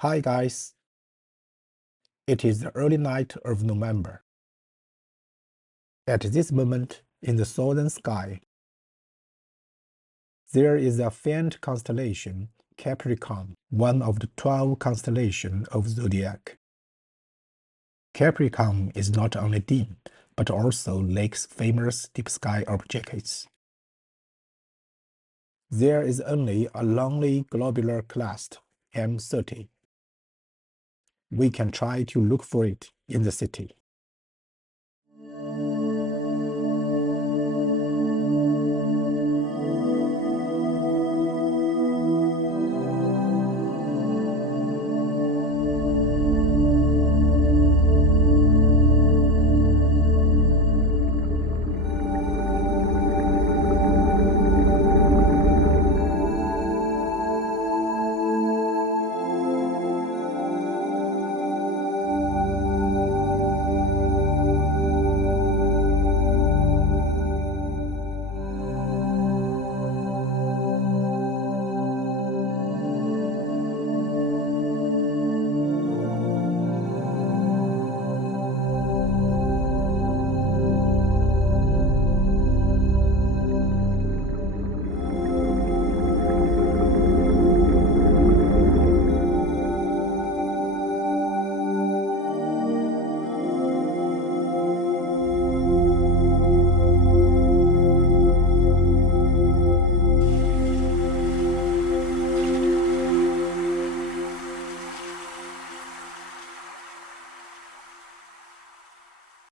Hi guys, it is the early night of November. At this moment, in the southern sky, there is a faint constellation, Capricorn, one of the 12 constellations of zodiac. Capricorn is not only dim, but also lacks famous deep sky objects. There is only a lonely globular cluster, M30. We can try to look for it in the city.